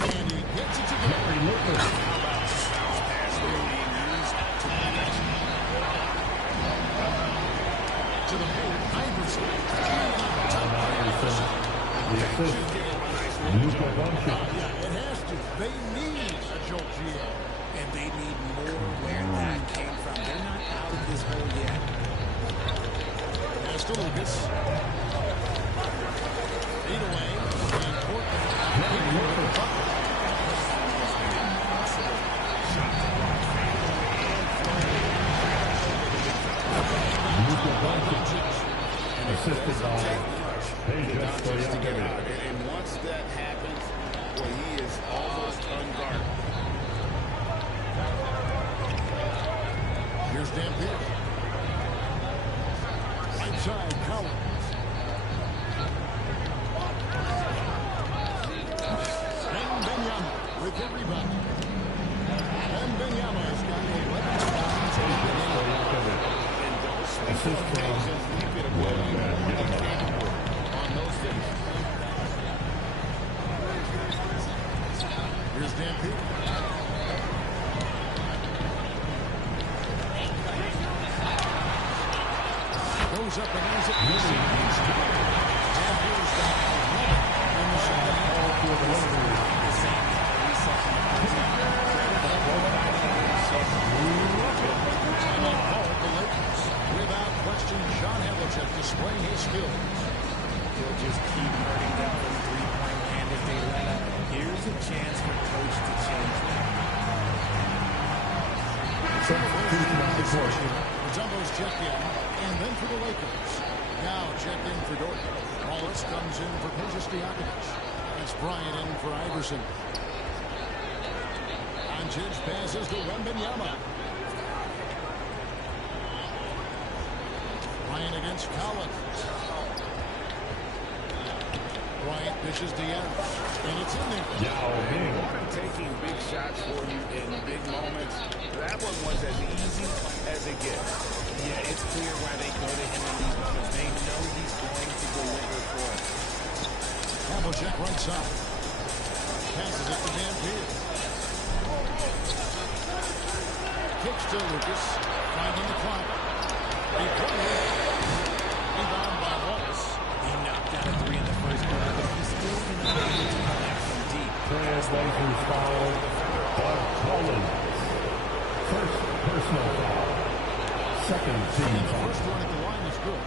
And he gets it to Gary Lucas. How about South's pass being used to connect? To the paint, Iverson. The assist. Luka Doncic. Yeah, it has to. They need a Joel GM. And they need more where that came from. They're not out of this hole yet. Pass to Lucas. Feed away. And Portland. Luka Doncic. Assisted by Peja Stojakovic. And once that happens, well, he is almost unguarded. Here's Dampier. Right side, Collins. And Benyama with the rebound. And Benyama has got 11 points. Assist from On those things. Here's Dampier. Goes up and ends it. Dampier's got 11 in the second half. And on ball, the Lakers. Without question, John Havlicek displaying his skills. He'll just keep hurting them from three-point land if they let up. Here's a chance for Coach to change that. substitution on the court. Zumbos check in, and then for the Lakers. Now check in for Dort. Wallace comes in for Peja Stojakovic. It's Bryant in for Iverson. Doncic passes to Wembanyama. Bryant against Collins. Bryant dishes to Young, and it's in there. I'm taking big shots for you in big moments. That one was as easy as it gets. Yeah, it's clear why they go to him in these moments. They know he's going to deliver for them. Havlicek right side. Passes it to Dampier. Kicks to Lucas. Finding the clock. Rebound by Wallace. He knocked out a three in the first quarter, but he's still in the ability to connect from deep. Trailblazers foul. Bud Collins. First personal foul. Second team And the foul. first one at the line is good.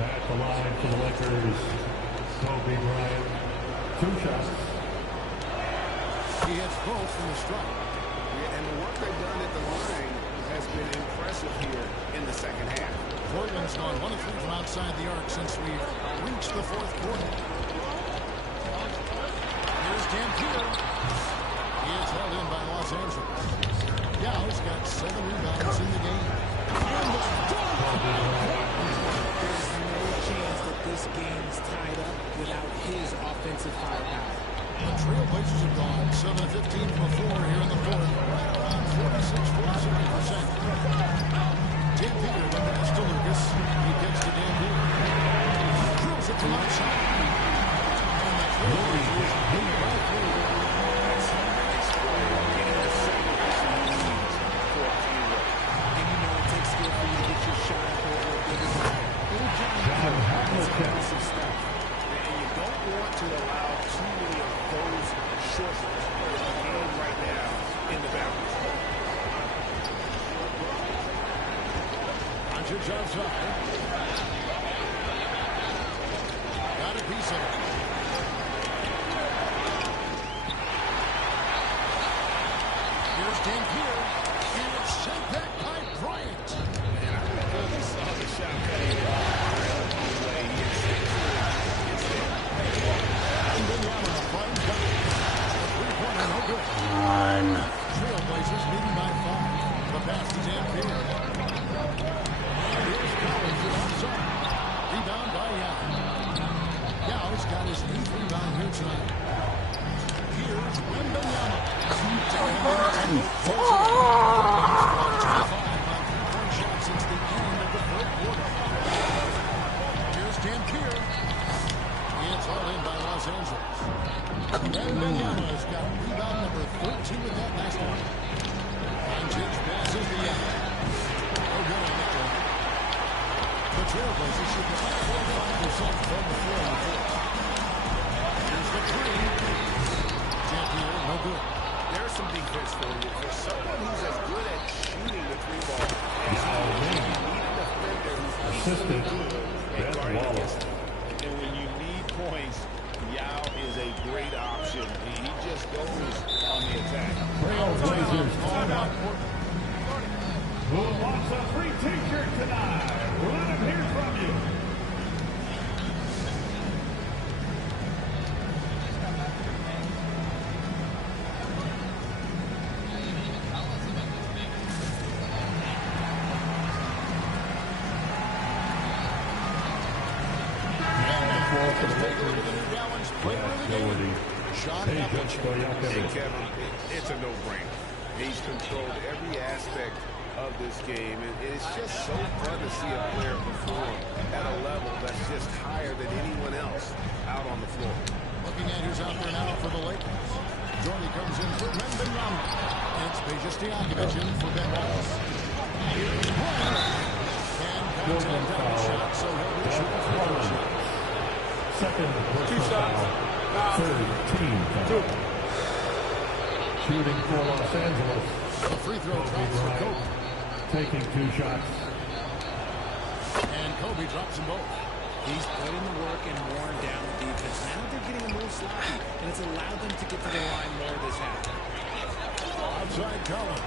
At the line for the Lakers, Kobe Bryant. 2 shots. He hits both from the strike. Yeah, and the work they've done at the line has been impressive here in the second half. Portland's gone 1 of 3 from outside the arc since we've reached the fourth quarter. Here's Dampier. He is held in by Los Angeles. Yow's got 7 rebounds in the game. There's no chance that this game's tied up without his offensive firepower. The Trailblazers have gone 7 of 15 from the floor here in the fourth, right around 46-47%. Dampier, the pass to Lucas. He gets to Dampier. Drills it from outside. And the Trailblazers lead right through. And you know it takes skill for you to get your shot up over a big guy. Little John is aggressive stuff. And you don't want to allow too many of those short game right now in the balance. Doncic outside. Got a piece of it. Here's Dampier. And it's sent back by Bryant. And I really saw the shot coming the way he is. Wembanyama finds out. The three-pointer, no good. Trailblazers leading by 5. The pass to Dampier. And here's Collins with outside. Rebound by Yao. Yao's got his 8th rebound here tonight. Here's Wembanyama. 25 on 3-point shots since the end of the third quarter. Here's Dampier. It's all in by Los Angeles. Wembanyama's got rebound number 13 with that last one. Doncic passes the Yao. No good on that one. The Trailblazers should be about 45% from the floor in the fourth. Here's the three. Dampier, no good. There's some defense for you. For someone who's as good at shooting the three ball as you need a defender who's equally good at guarding against it. And when you need points, Yao is a great option. He just goes on the attack. Trailblazers timeout. Who wants a free t-shirt tonight? Let him hear from you. Hey, Kevin, it's a no-brainer. He's controlled every aspect of this game, and it's just so fun to see a player perform at a level that's just higher than anyone else out on the floor. Looking at who's out there now for the Lakers. Jordy comes in for Wembanyama. And it's Peja in for Ben Wallace. Here's Bryant. And contact down the shot, so he'll be shooting for the shot. Second, 2 shots. Third, team foul. Shooting for Los Angeles. The free throw drops for Kobe. Taking 2 shots. And Kobe drops them both. He's put in the work and worn down the defense. Now they're getting a little sloppy, and it's allowed them to get to the line more this half. Outside Collins.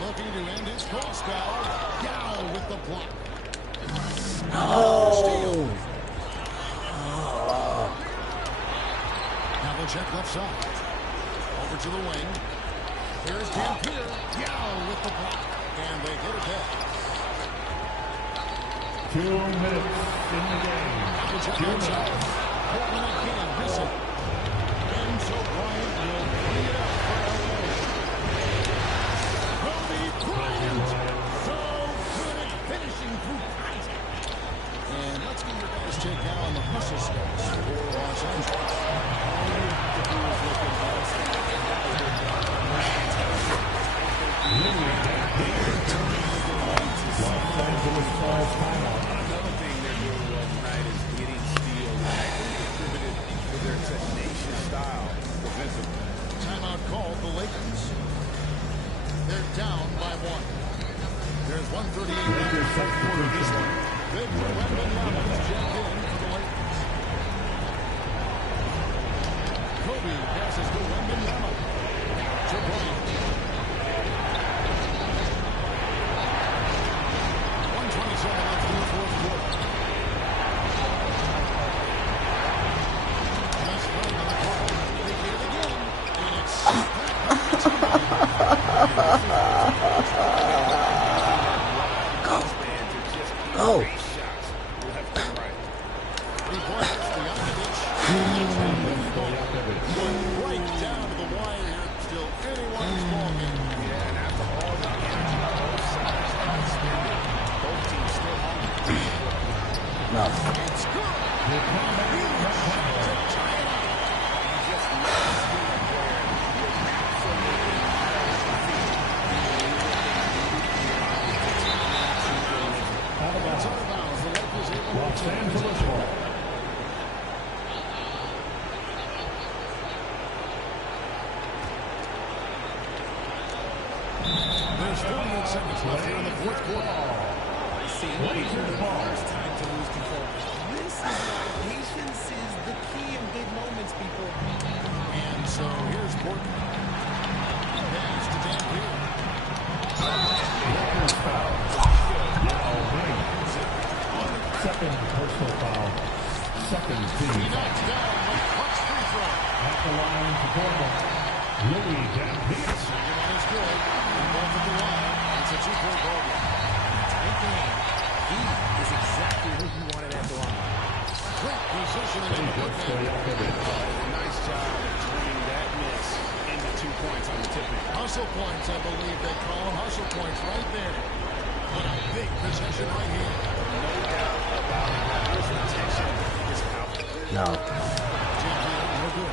Looking to end his goal spell. Yao with the block. Steal. Havlicek left side. Over to the wing. Here's Dampier. Yao with the block. And they get it back. 2 minutes in the game. Havlicek outside. Portland again missing. And so Bryant will bring it up for LA. Kobe Bryant. So good at finishing through contact. And let's get your guys' take now on the hustle steps for Los Angeles. All you have to do is look at Los Angeles calls timeout. Another thing they're doing well tonight is getting steals. And that can be attributed to their tenacious style defensively. timeout called the Lakers. They're down by 1. There's 1:38 left in the fourth quarter. This one. Victor Wembanyama is checked in for the Lakers. Kobe passes to Wembanyama. To Bryant. It's good. Los Angeles ball. There's 48 seconds left here in the fourth quarter. Lakers ball. First time to lose control. This is why patience is the key in big moments, people. And so here's Portland. Pass to Dan Pearl. Lakers foul. Second personal foul. Second team He foul. knocks down the clutch free throw. At the line to Portland. Louis Dan Pearl. Second one is good. And both at the line. It's a two-point ball game. Tight game. He is exactly who you wanted at the line. Great positioning in the football. Nice job of turning that miss into 2 points on the tipping. Hustle points, I believe they call them. Hustle points right there. But a big possession right here. No doubt about it. His attention is out. No. No good.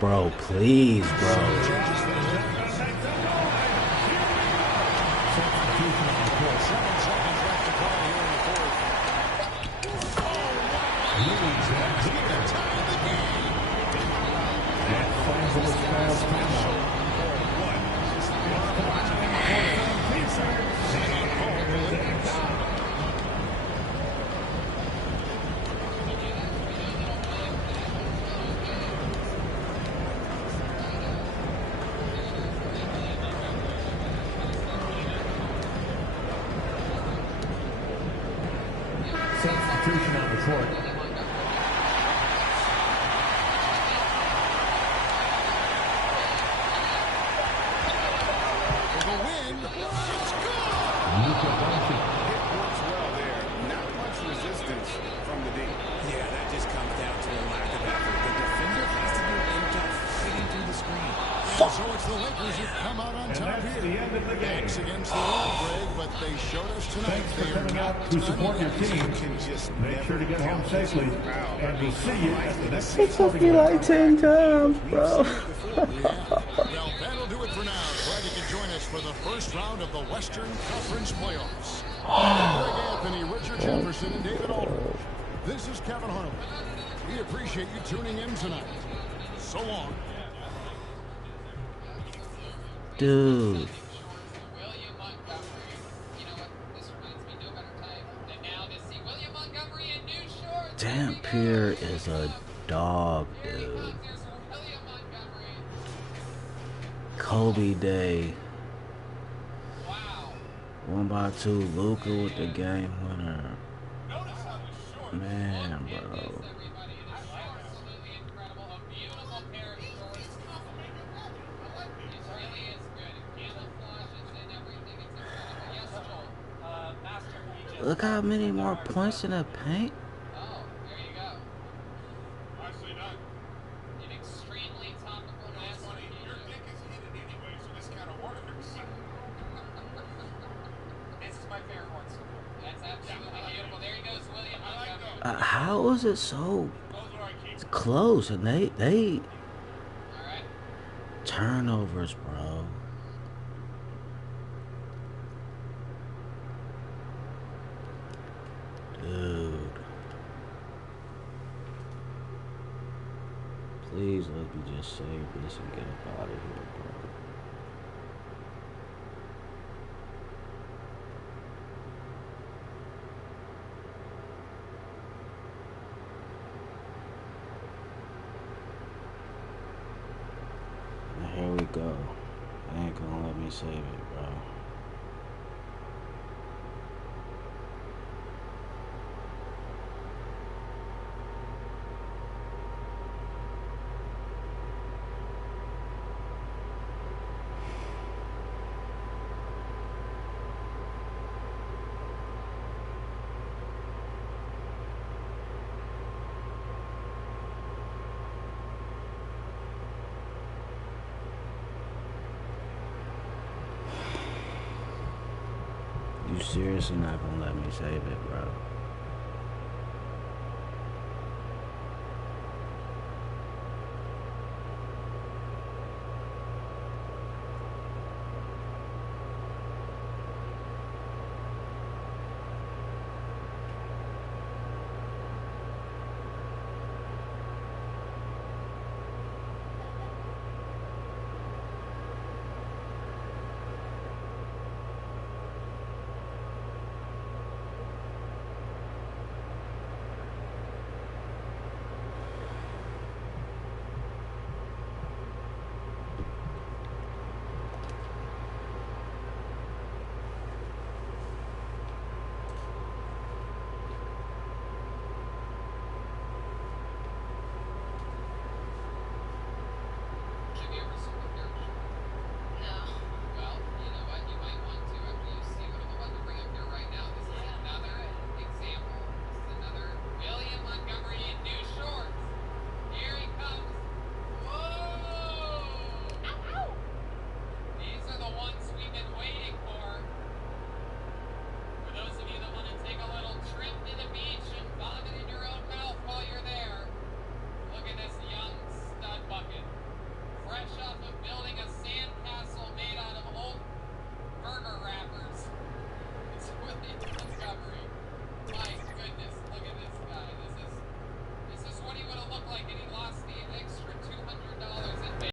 Bro, please, bro. Substitution on the court. For the win, it's good! Luka Doncic. It works well there. Not much resistance from the D. Yeah, that just comes down to a lack of effort. The defender has to do a good job fighting through the screen. And so it's the Lakers who come out on And top that's here. the end of the game. Thanks against the wall, Greg, but they showed us tonight Thanks for they are coming not out to support your team. Make sure to get home safely, and we'll see you at the next It took me like 10 times, bro. Well, that'll do it for now. Glad you could join us for the first round of the Western Conference playoffs. Greg Anthony, Richard Jefferson, and David Aldridge. This is Kevin Harlan. We appreciate you tuning in tonight. So long. Dude. Dan Pearl is a dog, dude. Kobe Day. 1x2, Luka with the game winner. Man, bro. Look how many more points in the paint. Oh, there you go. Nicely done. An extremely topical master. Your dick is hidden anyway, so this kind of works. This is my favorite one. That's absolutely beautiful. There he goes, William. How was it so close? And they turnovers, bro. Dude. Please let me just save this and get up out of here, bro. Here we go. They ain't gonna let me save it, bro. You seriously not gonna let me save it, bro? Have you ever